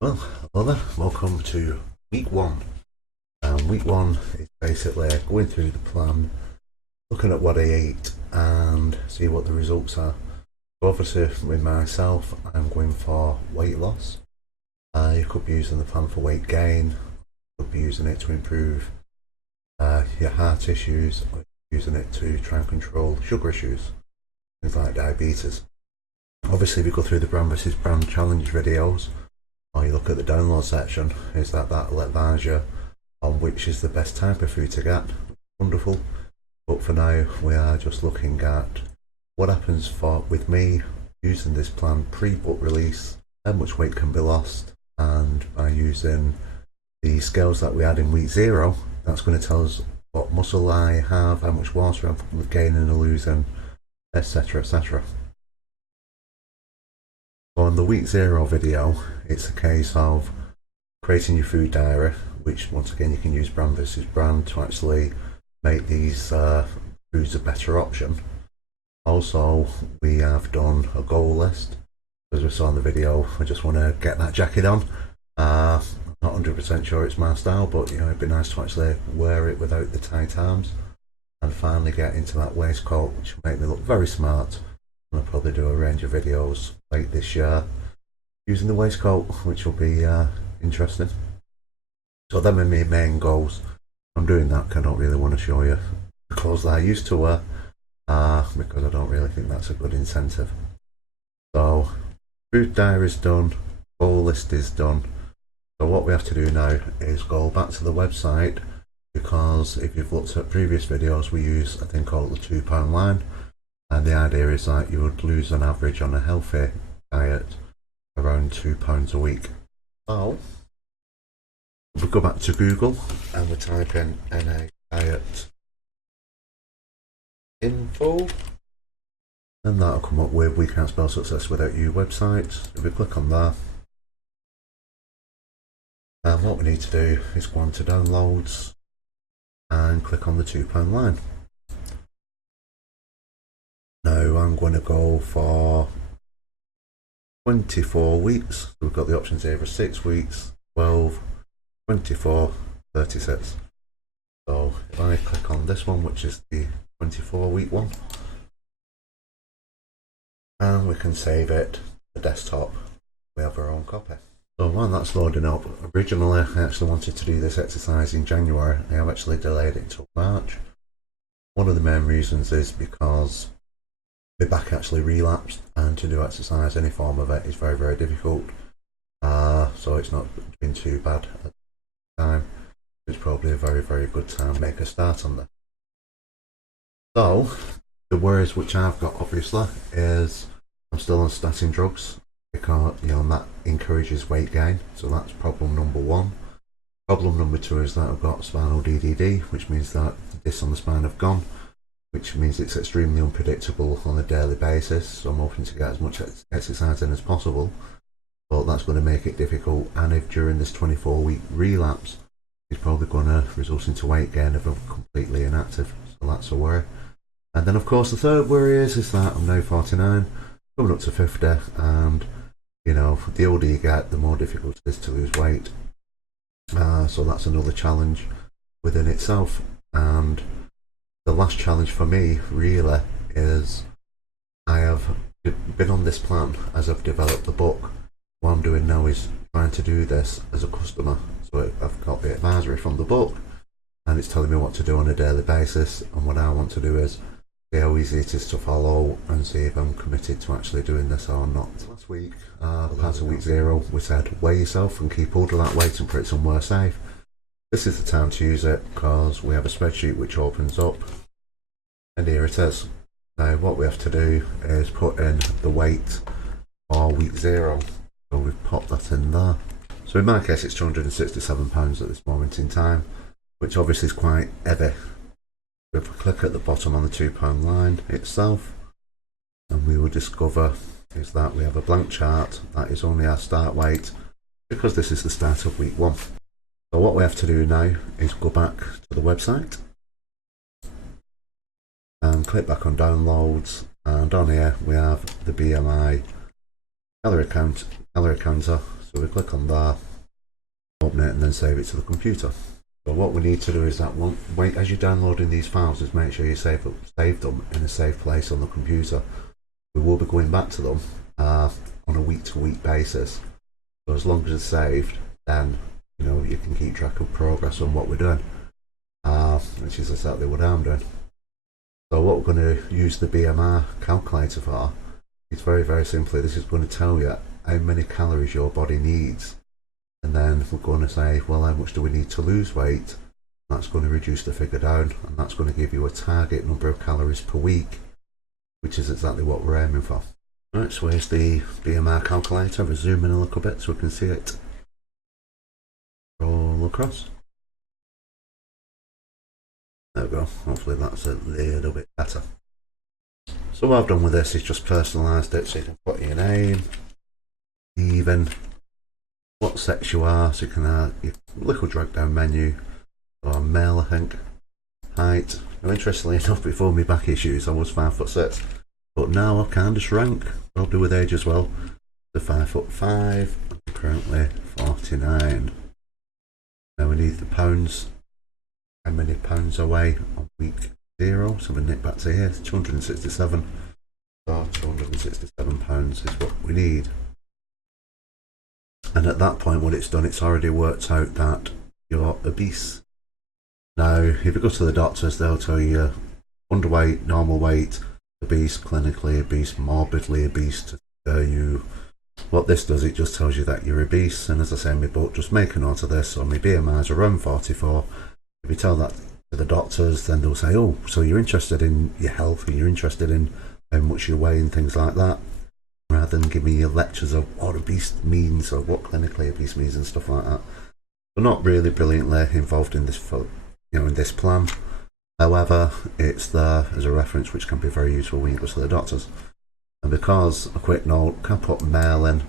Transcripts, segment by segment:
Well, hello there, welcome to week one. Week one is basically going through the plan, looking at what I ate and see what the results are. So obviously with myself, I'm going for weight loss. You could be using the plan for weight gain, you could be using it to improve your heart issues, or using it to try and control sugar issues, things like diabetes. Obviously if you go through the brand versus brand challenge videos, or you look at the download section, is that'll advise you on which is the best type of food to get. Wonderful. But for now we are just looking at what happens with me using this plan pre-book release, how much weight can be lost, and by using the scales that we had in week 0, that's going to tell us what muscle I have, how much water I'm gaining or losing, etc, etc. On the week 0 video, it's a case of creating your food diary, which once again you can use brand versus brand to actually make these foods a better option. Also, we have done a goal list. As we saw in the video, I just want to get that jacket on. I'm not 100% sure it's my style, but you know, it'd be nice to actually wear it without the tight arms and finally get into that waistcoat, which will make me look very smart. I'll probably do a range of videos late this year using the waistcoat, which will be interesting. So them are my main goals. I'm doing that because I don't really want to show you the clothes that I used to wear, because I don't really think that's a good incentive. So food diary is done, goal list is done. So what we have to do now is go back to the website, because if you've looked at previous videos, we use a thing called the 2 pound line. And the idea is that you would lose on average on a healthy diet around 2 pounds a week. So we go back to Google and we type in NA diet info, and that'll come up with We Can't Spell Success Without You website. If we click on that, and what we need to do is go on to downloads and click on the 2 pound line. Now I'm going to go for 24 weeks. So we've got the options here for 6 weeks, 12, 24, 36. So if I click on this one, which is the 24-week one, and we can save it to the desktop, we have our own copy. So while that's loading up, originally I actually wanted to do this exercise in January. I have actually delayed it until March. One of the main reasons is because my back actually relapsed, and to do exercise, any form of it, is very, very difficult. So it's not been too bad at the time. It's probably a very, very good time to make a start on that. So the worries which I've got obviously is I'm still on statin drugs, because you know that encourages weight gain. So that's problem number 1. Problem number 2 is that I've got spinal DDD, which means that the discs on the spine have gone, which means it's extremely unpredictable on a daily basis. So I'm hoping to get as much exercise in as possible, but that's going to make it difficult. And if during this 24-week relapse, it's probably going to result into weight gain if I'm completely inactive. So that's a worry. And then of course the third worry is that I'm now 49, coming up to 50, and you know, the older you get, the more difficult it is to lose weight. So that's another challenge within itself. And the last challenge for me really is I have been on this plan as I've developed the book. What I'm doing now is trying to do this as a customer. So I've got the advisory from the book, and it's telling me what to do on a daily basis, and what I want to do is see how easy it is to follow and see if I'm committed to actually doing this or not. Last week, part of week 0, we said weigh yourself and keep hold of that weight and put it somewhere safe. This is the time to use it, because we have a spreadsheet which opens up, and here it is. Now what we have to do is put in the weight for week 0. So we've popped that in there. So in my case it's 267 pounds at this moment in time, which obviously is quite heavy. If we click at the bottom on the 2 pound line itself, and we will discover is that we have a blank chart that is only our start weight, because this is the start of week 1. So what we have to do now is go back to the website and click back on downloads, and on here we have the BMI calorie counter. So we click on there, open it and then save it to the computer. So what we need to do is that as you're downloading these files, is make sure you save them in a safe place on the computer. We will be going back to them on a week-to-week basis. So as long as it's saved, then you can keep track of progress on what we're doing, which is exactly what I'm doing. So what we're going to use the BMR calculator for is very, very simply, this is going to tell you how many calories your body needs. And then we're going to say, well, how much do we need to lose weight? That's going to reduce the figure down, and that's going to give you a target number of calories per week, which is exactly what we're aiming for. Right, so here's the BMR calculator. We'll zoom in a little bit so we can see it roll across. There we go. Hopefully that's a little bit better. So what I've done with this is just personalised it, so you can put your name, even what sex you are, so you can add your little drag down menu, or male I think, height. Now interestingly enough, before my back issues I was 5'6", but now I kind of shrank. I'll do with age as well. So 5'5", I'm currently 49. Now we need the pounds. How many pounds I weigh on week 0? So we nip back to here, 267. So 267 pounds is what we need. And at that point, what it's done, it's already worked out that you're obese. Now, if you go to the doctors, they'll tell you underweight, normal weight, obese, clinically obese, morbidly obese to tell you. What this does, it just tells you that you're obese. And as I say in my book, just make a note of this. So my BMI is around 44. If you tell that to the doctors, then they'll say, oh, so you're interested in your health, and you're interested in how much you weigh and things like that, rather than giving you lectures of what obese means or what clinically obese means and stuff like that. We're not really brilliantly involved in this, in this plan. However, it's there as a reference which can be very useful when you go to the doctors. And because, a quick note, can put male in,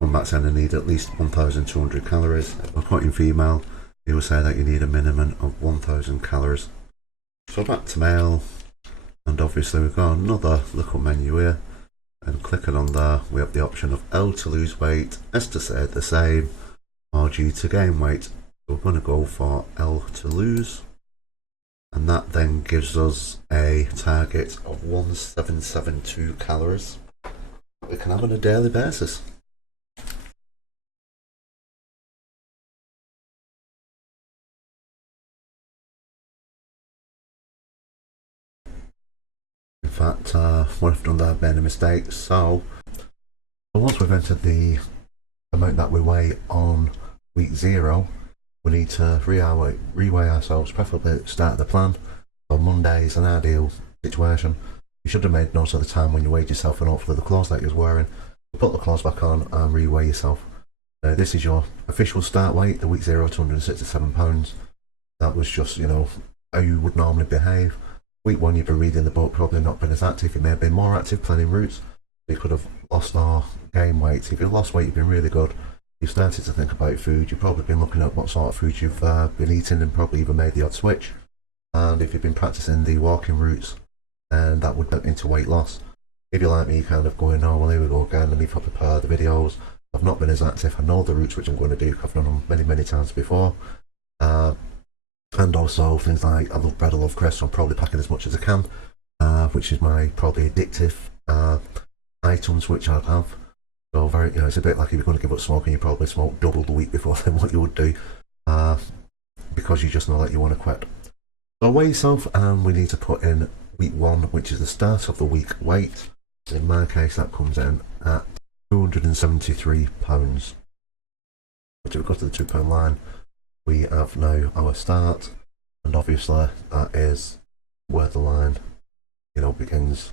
come back saying I need at least 1,200 calories. If we're putting female, it will say that you need a minimum of 1,000 calories. So back to male, and obviously we've got another little menu here. And clicking on there, we have the option of L to lose weight, S to stay the same, or G to gain weight. So we're going to go for L to lose, and that then gives us a target of 1772 calories we can have on a daily basis. In fact, what I've done there, I've made a mistake. So once we've entered the amount that we weigh on week 0, we need to reweigh ourselves, preferably at the start of the plan. So Monday is an ideal situation. You should have made note of the time when you weighed yourself and hopefully the clothes that you was wearing. Put the clothes back on and reweigh yourself. This is your official start weight, the week 0, 267 pounds. That was just, how you would normally behave. Week 1, you've been reading the book, probably not been as active. You may have been more active planning routes. You could have lost or gained weight. If you've lost weight, you've been really good. You've started to think about food. You've probably been looking at what sort of food you've been eating and probably even made the odd switch. And if you've been practicing the walking routes, then that would get into weight loss. If you're like me, you're kind of going, oh, well, here we go again. Let me prepare the videos. I've not been as active. I know the routes which I'm going to do. I've done them many, many times before. And also things like, I love bread, I love crisps, so I'm probably packing as much as I can, which is my probably addictive items which I'd have. So very, it's a bit like if you're going to give up smoking, you probably smoke double the week before than what you would do, because you just know that you want to quit. So weigh yourself, and we need to put in week 1, which is the start of the week weight. In my case, that comes in at 273 pounds. Which if we go to the £2 line, we have now our start, and obviously that is where the line, begins.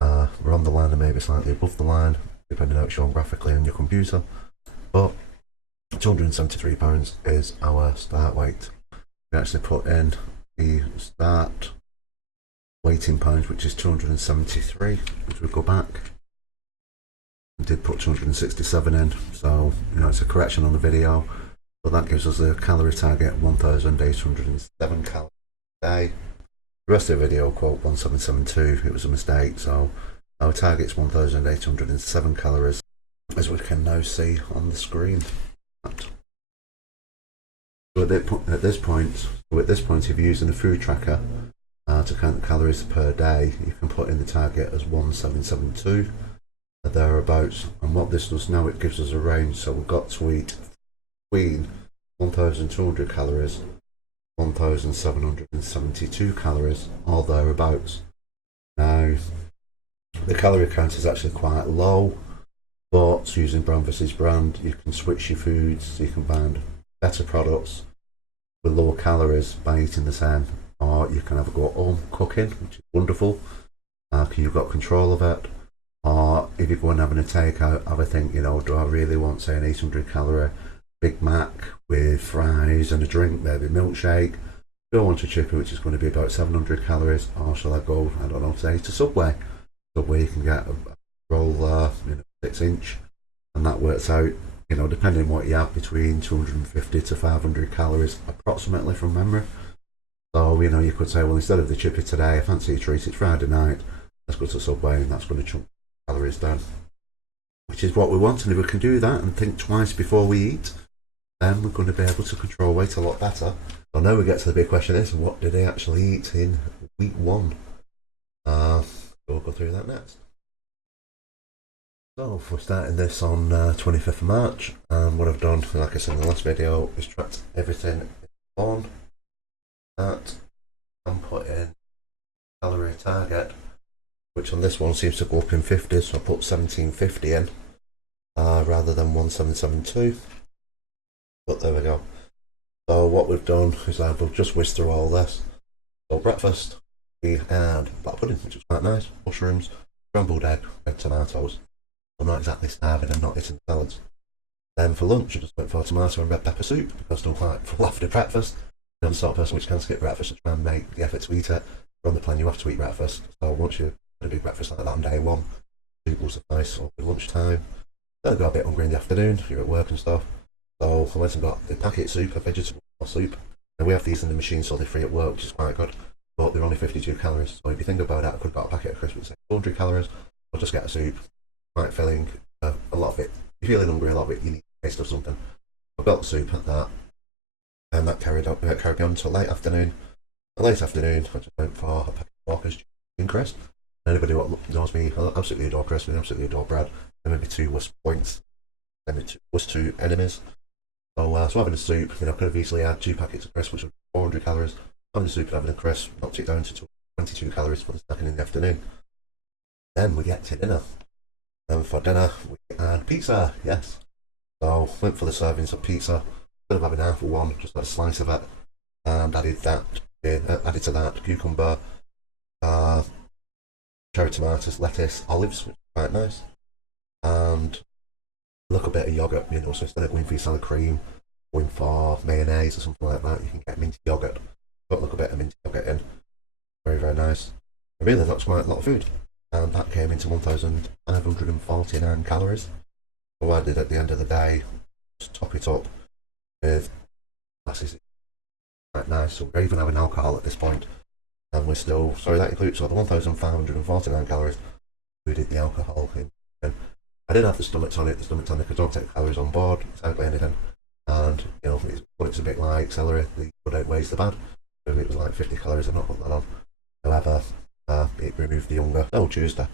We're on the line and maybe slightly above the line, depending on how it's shown graphically on your computer. But £273 is our start weight. We actually put in the start weight in pounds, which is 273. Which we go back, we did put 267 in, so it's a correction on the video. But that gives us a calorie target 1,807 calories a day. The rest of the video quote 1772, it was a mistake, so our target's 1,807 calories. as we can now see on the screen. So at this point, if you're using a food tracker to count the calories per day, you can put in the target as 1772 or thereabouts. And what this does now, it gives us a range. So we've got to eat between 1,200 calories, 1,772 calories, or thereabouts. Now, the calorie count is actually quite low, but using brand versus brand, you can switch your foods, you can find better products with lower calories by eating the same, or you can have a go at home cooking, which is wonderful. You've got control of it. Or if you're going having a takeout, have a think, you know, do I really want, say, an 800 calorie Big Mac with fries and a drink, maybe milkshake? Do I want a chippy, which is going to be about 700 calories, or shall I go, I don't know, say to Subway? Subway, you can get a roll there, 6-inch, and that works out, depending on what you have, between 250 to 500 calories approximately from memory. So, you could say, well, instead of the chippy today, I fancy a treat, it's Friday night, let's go to Subway, and that's going to chunk calories down, which is what we want. And if we can do that and think twice before we eat, then we're going to be able to control weight a lot better. So now we get to the big question is, what did they actually eat in week 1? So we'll go through that next. So if we're starting this on 25th of March, and what I've done, like I said in the last video, is tracked everything on that and put in calorie target, which on this one seems to go up in 50s, so I put 1750 in rather than 1772. But there we go. So what we've done is we'll just whiz through all this. So breakfast, we had black pudding, which was quite nice, mushrooms, scrambled egg, red tomatoes. I'm not exactly starving and not eating salads. Then for lunch, I just went for tomato and red pepper soup because I'm quite full after breakfast. I'm the sort of person which can skip breakfast and try and make the effort to eat it. But on the plan, you have to eat breakfast. So once you've had a big breakfast like that on day 1, soup will suffice over lunchtime. Then I got a bit hungry in the afternoon, you're at work and stuff. So I went and got the packet soup, a vegetable soup. And we have these in the machine so they're free at work, which is quite good. But they're only 52 calories. So if you think about it, I could have got a packet of crisps with 200 calories. I'll just get a soup, quite filling. A lot of it, if you're feeling hungry, a lot of it you need to taste of something. I got the soup at that, and that carried on until late afternoon. And late afternoon, I just went for a packet of Walker's chicken crisp. Anybody who knows me, I absolutely adore crisps, I absolutely adore bread. There may be 2 worst points, then the 2 enemies. So having a soup, I could have easily had 2 packets of crisps, which was 400 calories. Having the soup and having a crisp knocked it down to 22 calories for the second in the afternoon. Then we get to dinner. And for dinner, we had pizza, yes. So went for the servings of pizza. Instead of having half of one, just had a slice of it, and added to that cucumber, cherry tomatoes, lettuce, olives, which is quite nice, and a little bit of yogurt. So instead of going for your salad cream, going for mayonnaise or something like that, you can get minty yogurt. Got a little bit of minty yogurt in. Very, very nice. And really, that's quite a lot of food. And that came into 1,549 calories. So what I did at the end of the day, just top it up with glasses. Quite nice. So we're even having alcohol at this point. And we're still, that includes, so the 1,549 calories, we did the alcohol in. And I did have the stomach tonic. The stomach tonic, I don't take calories on board, it's hardly anything. And, it's a bit like celery, the good outweighs the bad. If it was like 50 calories, I'd not put that on. However, it removed the hunger. No, Tuesday.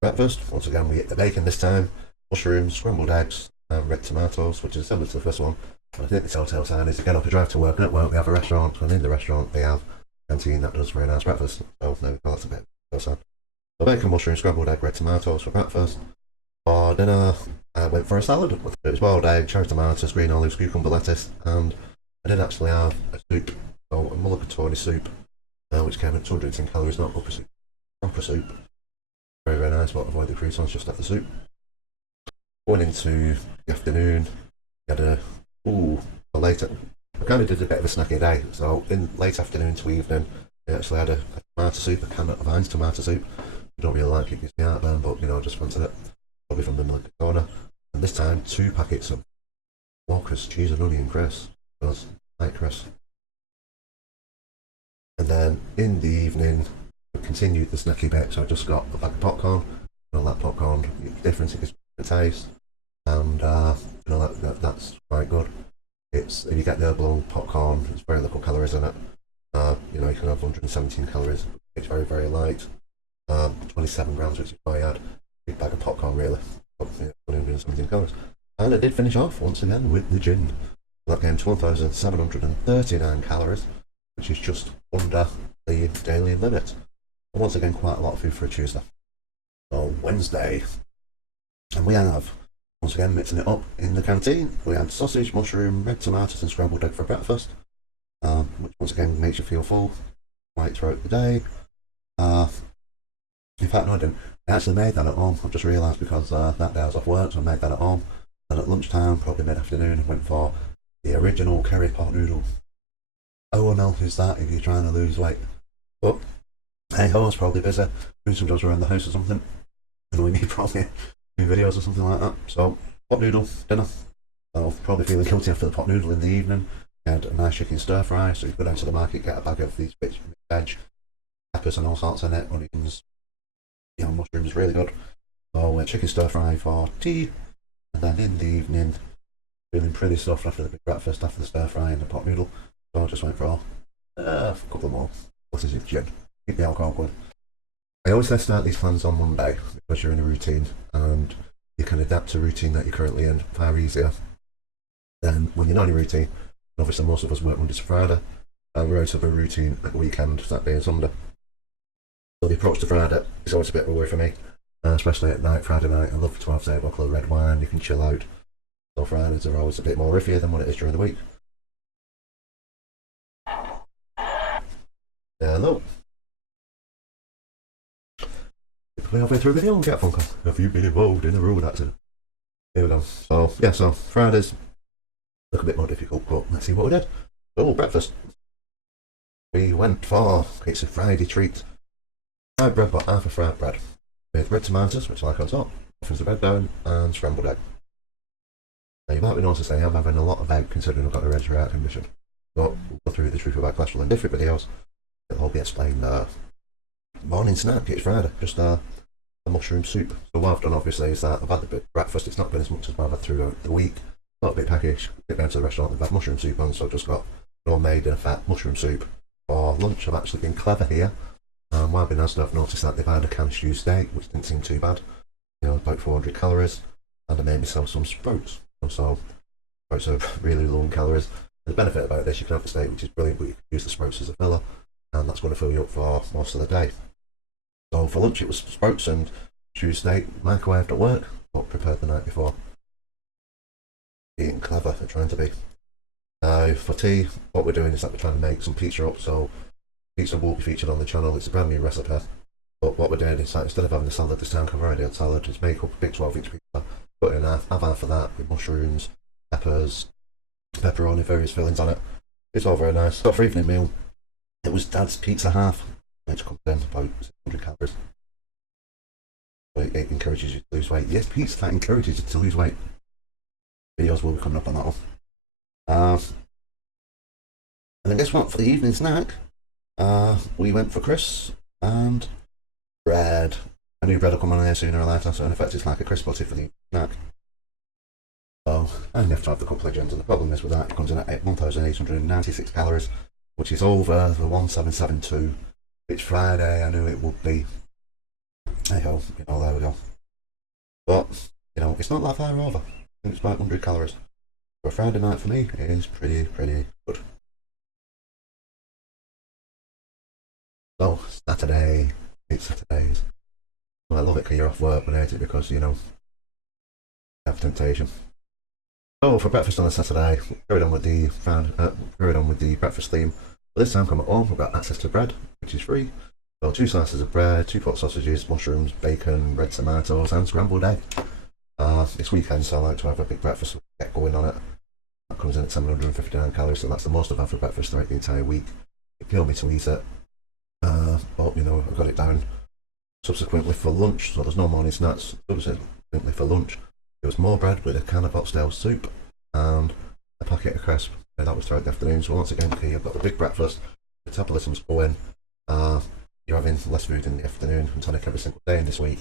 Breakfast, once again, we ate the bacon this time, mushrooms, scrambled eggs, and red tomatoes, which is similar to the first one. And I think the telltale sign is again, up a drive to work, and at work we have a restaurant, and in the restaurant they have a canteen that does very nice breakfast. So there we go, that's a bit of sad. So bacon, mushroom, scrambled egg, red tomatoes for breakfast. For dinner, I went for a salad. It was boiled egg, cherry tomatoes, green olives, cucumber, lettuce, and I did actually have a soup, so a mulligatawny soup, which came at 210 calories, not proper soup. Proper soup. Very, very nice, but avoid the croutons, just have the soup. Going into the afternoon, we had later. I kind of did a bit of a snacky day, so in late afternoon to evening, we actually had a tomato soup, a can of Heinz tomato soup. I don't really like it, gives me heartburn, but I just wanted it. Probably from the milk corner. And this time, 2 packets of Walker's cheese and onion crisps. Because I like crisps. And then in the evening, we continued the snacky bit, so I just got a bag of popcorn. That popcorn, it's different, it gives different taste. and you know that's quite good. It's if you get the oblong popcorn, it's very little calories in it. You know, you can have 117 calories. It's very, very light. 27 grams, which is why I had a big bag of popcorn, really. 117 calories. And I did finish off once again with the gin. That came to 1,739 calories, which is just under the daily limit. And once again, quite a lot of food for a Tuesday. So Wednesday, and we have once again mixing it up in the canteen. We had sausage, mushroom, red tomatoes, and scrambled egg for breakfast, which once again makes you feel full right throughout the day. In fact, no, I didn't. I actually made that at home. I've just realised because that day I was off work, so I made that at home. And at lunchtime, probably mid-afternoon, I went for the original curry pot noodle. Oh, and else is that if you're trying to lose weight. But hey, I was probably busy doing some jobs around the house or something. And we need probably doing videos or something like that. So, pot noodle, dinner. So, probably feeling guilty after the pot noodle in the evening. I had a nice chicken stir fry, so you go down to the market, get a bag of these bits of veg, peppers and all sorts in it, onions, you know, mushrooms, really good. So, chicken stir fry for tea. And then in the evening, feeling pretty stuffed after the big breakfast, after the stir fry and the pot noodle. So I just went for a couple more glasses of gin. Keep the alcohol good. I always say start these plans on Monday because you're in a routine and you can adapt to a routine that you're currently in far easier than when you're not in a routine. Obviously, most of us work Monday to Friday, and we're out of a routine at the weekend, Saturday and Sunday. So the approach to Friday is always a bit of a worry for me, especially at night, Friday night. I love to have, say, a bottle of red wine, you can chill out. So Fridays are always a bit more iffier than what it is during the week. Hello. Play halfway through a video and get a phone call. Have you been involved in a road accident? Here we go. So, yeah, so Fridays look a bit more difficult, but let's see what we did. So, breakfast. We went for, it's a Friday treat. Fried bread, but half a fried bread. With red tomatoes, which I like on top, muffins of bread down, and scrambled egg. Now, you might be noticed I'm having a lot of egg considering I've got a hereditary heart condition. But we'll go through the truth about cholesterol in different videos. It'll all be explained. Morning snack, it's Friday, just a mushroom soup. So what I've done obviously is that I've had the big breakfast, it's not been as much as I've had throughout the week. Not a big package, get down to the restaurant, they've had mushroom soup on, so I've just got an all made in a fat mushroom soup. For lunch I've actually been clever here. While I've been asked, I've noticed that they've had a canned stew steak, which didn't seem too bad. You know, about 400 calories. And I made myself some sprouts. So sprouts are really low in calories. The benefit about this, you can have the steak, which is brilliant, but you can use the sprouts as a filler, and that's going to fill you up for most of the day. So for lunch it was sprouts and stew steak, microwaved at work, but prepared the night before. Being clever at trying to be. Now for tea, what we're doing is that we're trying to make some pizza up, so pizza will be featured on the channel, it's a brand new recipe. But what we're doing is that instead of having a salad this time, I've already had salad, just make up a big 12-inch pizza, cut it in half, have half of that with mushrooms, peppers, pepperoni, various fillings on it. It's all very nice. So for evening meal, it was Dad's pizza half, which comes in about 600 calories. It encourages you to lose weight. Yes, pizza that encourages you to lose weight. Videos will be coming up on that one. And then guess what? For the evening snack, we went for crisps and bread. I knew bread would come on here sooner or later, so in effect it's like a crisp butty for the snack. So, and you have to have the couple of gems, and the problem is with that, it comes in at 1,896 calories, which is over the 1,772, which Friday I knew it would be. Hey ho, you know, there we go. But, you know, it's not that far over. I think it's about 100 calories. For a Friday night for me, it is pretty good. So, Saturday, it's Saturdays. Well, I love it because you're off work, but I hate it because, you know, you have temptation. So for breakfast on a Saturday, carried on with the breakfast theme. But this time, come at home, we've got access to bread, which is free. So 2 slices of bread, 2 pot sausages, mushrooms, bacon, red tomatoes, and scrambled egg. It's weekend, so I like to have a big breakfast, get going on it. That comes in at 759 calories, so that's the most I've had for breakfast throughout the entire week. It killed me to eat it, but you know, I got it down subsequently for lunch, so there's no morning snacks. Subsequently for lunch, it was more bread with a can of oxtail soup and a packet of crisps. And that was throughout the afternoon. So once again, okay, you've got the big breakfast, the metabolism's going, you're having less food in the afternoon and tonic every single day in this week.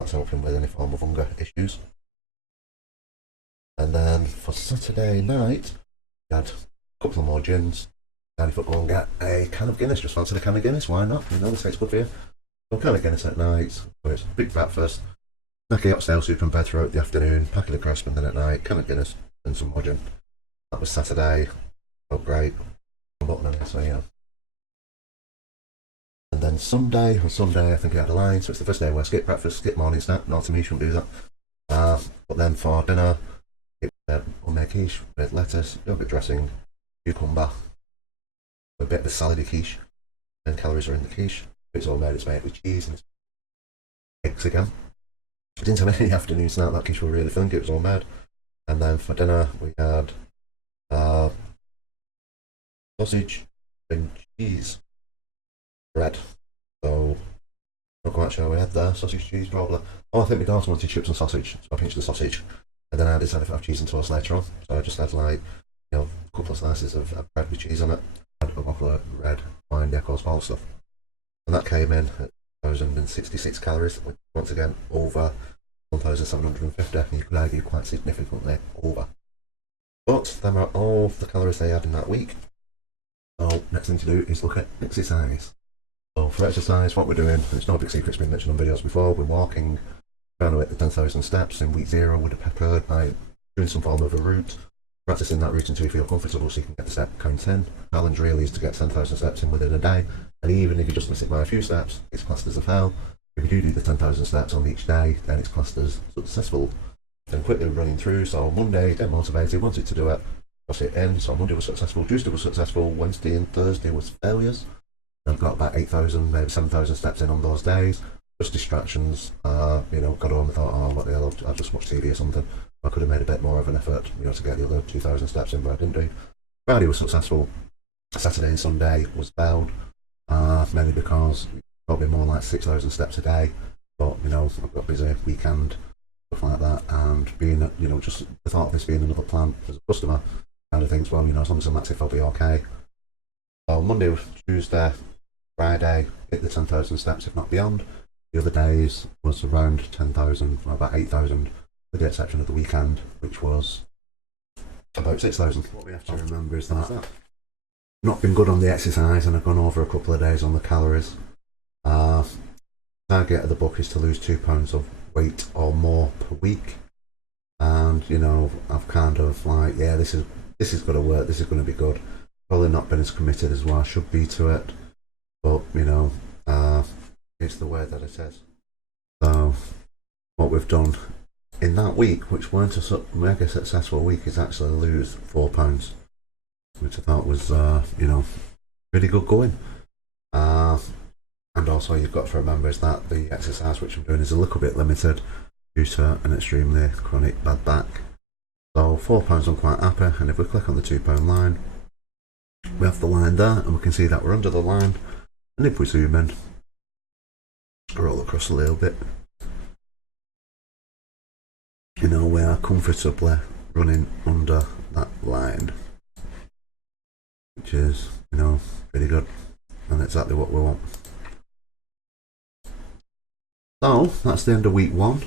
That's helping with any form of hunger issues. And then for Saturday night, we had a couple of more gins. Decided to go and get a can of Guinness. Just fancied a can of Guinness, why not? You know, they say it's good for you. So a can of Guinness at night, so it's a big breakfast. Snacky oxtail soup and bed throughout the afternoon, packet of crisp, and then at night, can of Guinness and some more gin. That was Saturday. Felt great. I'm button on it, so yeah. And then Sunday, I think I had a line, so it's the first day where I skip breakfast, skip morning snack. Not to me, shouldn't do that. But then for dinner, it was homemade quiche with lettuce, yogurt dressing, cucumber, a bit of a salady quiche, and calories are in the quiche. It's all made, it's made with cheese and eggs again. I didn't have any afternoon snack, that quiche was really filling, it was all made. And then for dinner, we had sausage and cheese bread. So, not quite sure we had there. Sausage, cheese, probably. Oh, I think my daughter wanted chips and sausage, so I pinched the sausage. And then I decided to have cheese and toast later on. So I just had like, you know, a couple of slices of bread with cheese on it. And a bottle of red wine, Deco's ball stuff. And that came in at 1,066 calories, which once again over 1,750. And you could argue quite significantly over. But them are all the calories they had in that week. So next thing to do is look at exercise. So for exercise, what we're doing, it's no big secret, it's been mentioned on videos before, we're walking, trying to hit the 10,000 steps in week 0 with a peppered by doing some form of a route, practicing that route until you feel comfortable so you can get the step count in. The challenge really is to get 10,000 steps in within a day, and even if you just miss it by a few steps, it's classed as a fail. If you do the 10,000 steps on each day, then it's classed as successful. Then quickly running through, so Monday, get motivated, wanted to do it, got it in, so Monday was successful, Tuesday was successful, Wednesday and Thursday was failures. I've got about 8,000, maybe 7,000 steps in on those days. Just distractions. You know, got home and thought, oh, what the hell, I'll just watch TV or something. I could have made a bit more of an effort, you know, to get the other 2,000 steps in, but I didn't do. Friday was successful. Saturday and Sunday was failed, mainly because probably more like 6,000 steps a day. But you know, I've got a busy weekend, stuff like that, and being, you know, just the thought of this being another plan as a customer, kind of thinks, well, you know, as long as I'm active, I'll be okay. So Monday, Tuesday, Friday, hit the 10,000 steps, if not beyond. The other days was around 10,000, or about 8,000, with the exception of the weekend, which was about 6,000. What we have to remember is that I've not been good on the exercise, and I've gone over a couple of days on the calories. Target of the book is to lose 2 pounds of weight or more per week, and you know, I've kind of like, yeah, this is going to work, this is going to be good. Probably not been as committed as what I should be to it, but you know, it's the way that it is. So what we've done in that week, which weren't a mega successful week, is actually lose 4 pounds, which I thought was you know, really good going. And also you've got to remember is that the exercise which I'm doing is a little bit limited due to an extremely chronic bad back. So 4 pounds I'm quite happy, and if we click on the £2 line, we have the line there, and we can see that we're under the line. And if we zoom in, scroll across a little bit, you know, we are comfortably running under that line, which is, you know, pretty good, and exactly what we want. So that's the end of week 1.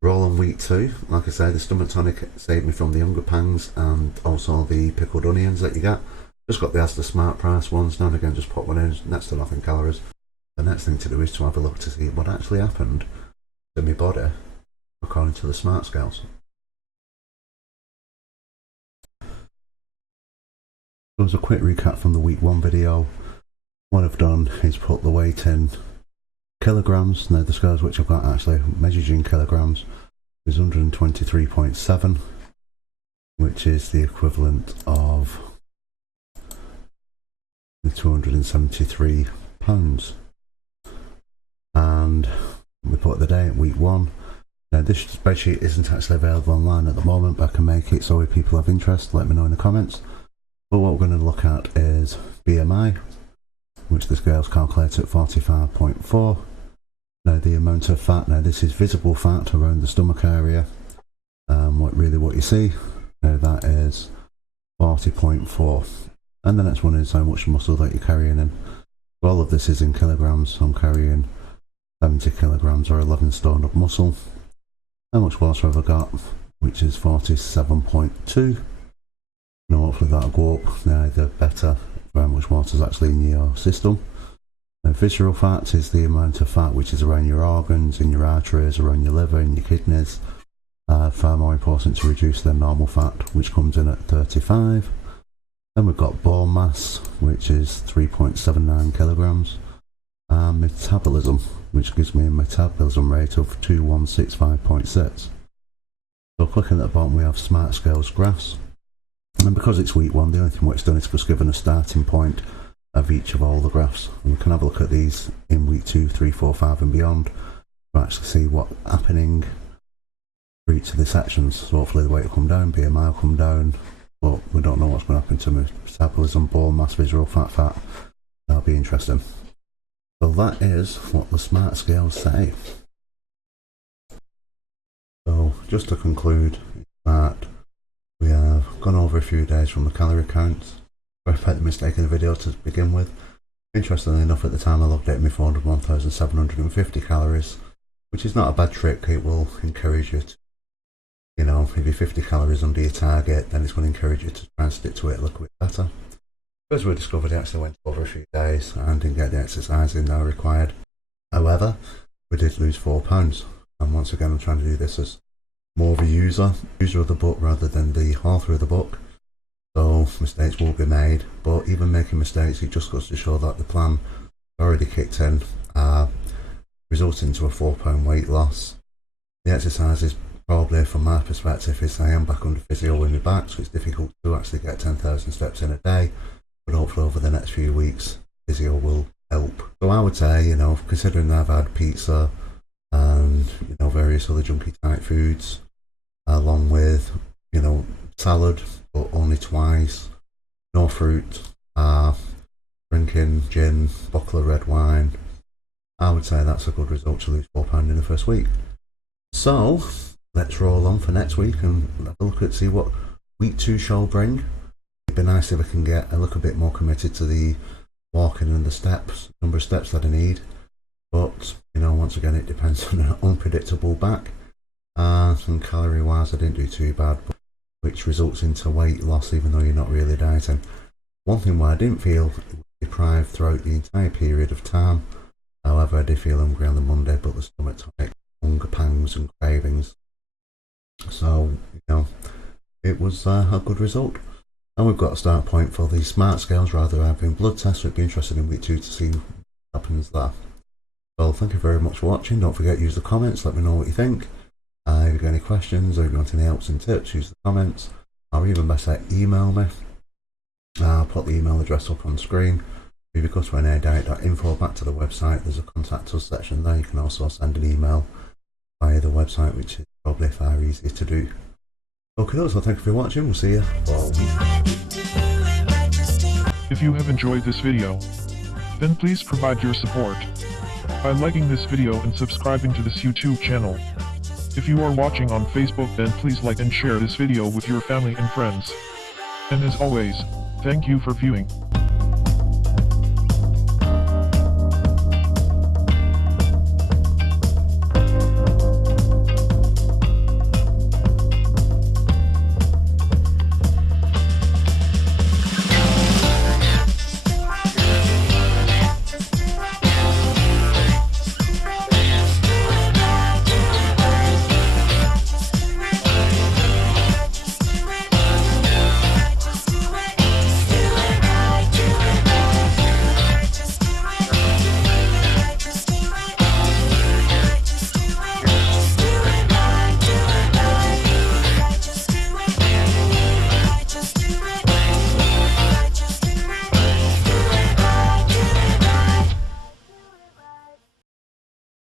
We're all on week 2. Like I say, the stomach tonic saved me from the hunger pangs and also the pickled onions that you get. Just got the Asda Smart Price ones. Now and again, just pop one in, next to nothing calories. The next thing to do is to have a look to see what actually happened to my body according to the Smart Scales. So as a quick recap from the week 1 video, what I've done is put the weight in kilograms. Now the scales which I've got actually measured in kilograms is 123.7, which is the equivalent of 273 pounds. And we put the day at week 1. Now this spreadsheet isn't actually available online at the moment, but I can make it so if people have interest, let me know in the comments. But what we're going to look at is BMI, which the scales calculate at 45.4. Now the amount of fat, now this is visible fat around the stomach area, what you see, now that is 40.4. And the next one is how much muscle that you're carrying in. So all of this is in kilograms, so I'm carrying 70 kilograms or 11 stone of muscle. How much water have I got? which is 47.2. Now hopefully that'll go up, the better for how much water is actually in your system. And visceral fat is the amount of fat which is around your organs, in your arteries, around your liver, in your kidneys. Far more important to reduce than normal fat, which comes in at 35. Then we've got bone mass, which is 3.79 kilograms. And metabolism, which gives me a metabolism rate of 2165.6. So clicking at the bottom we have smart scales graphs. And because it's week 1, the only thing it's done is just given a starting point of each of all the graphs. And we can have a look at these in week 2, 3, 4, 5 and beyond to actually see what's happening for each of the sections. So hopefully the weight will come down, BMI will come down, but we don't know what's going to happen to metabolism, bone mass, visceral fat. That'll be interesting. So that is what the smart scales say. So just to conclude that we have gone over a few days from the calorie counts. I made the mistake in the video to begin with. Interestingly enough, at the time I logged it, my phone had 1,750 calories, which is not a bad trick. It will encourage you to, if you're 50 calories under your target, then it's going to encourage you to try and stick to it a little bit better. As we discovered, it actually went over a few days and didn't get the exercise in now required. However, we did lose 4 pounds. And once again, I'm trying to do this as more of a user of the book rather than the author of the book. So mistakes will be made, but even making mistakes, it just goes to show that the plan already kicked in, resulting to a 4 pound weight loss. The exercises probably, from my perspective, is I am back under physio with my back, so it's difficult to actually get 10,000 steps in a day. But hopefully over the next few weeks, physio will help. So I would say, considering I've had pizza and, various other junky type foods, along with, salad, but only twice, no fruit, drinking gin, bottle of red wine, I would say that's a good result to lose 4 pounds in the first week. So let's roll on for next week and have a look at see what week 2 shall bring. It'd be nice if I can get a little bit more committed to the walking and the number of steps that I need. But, once again, it depends on an unpredictable back. And calorie wise, I didn't do too bad, which results into weight loss even though you're not really dieting. One thing where I didn't feel deprived throughout the entire period of time. However, I did feel hungry on the Monday, but the stomach tonic, hunger pangs and cravings. So, it was a good result. And we've got a start point for the smart scales rather than having blood tests. So it'd be interested in week 2 to see what happens there. So thank you very much for watching. Don't forget to use the comments, let me know what you think. If you've got any questions or if you want any helps and tips, use the comments. Or even better, email me. I'll put the email address up on screen. If you go to nadiet.info, back to the website, there's a contact us section there. You can also send an email via the website, which is probably far easier to do. Okay, so thank you for watching. We'll see you for a week. If you have enjoyed this video, then please provide your support by liking this video and subscribing to this YouTube channel. If you are watching on Facebook, then please like and share this video with your family and friends. And as always, thank you for viewing.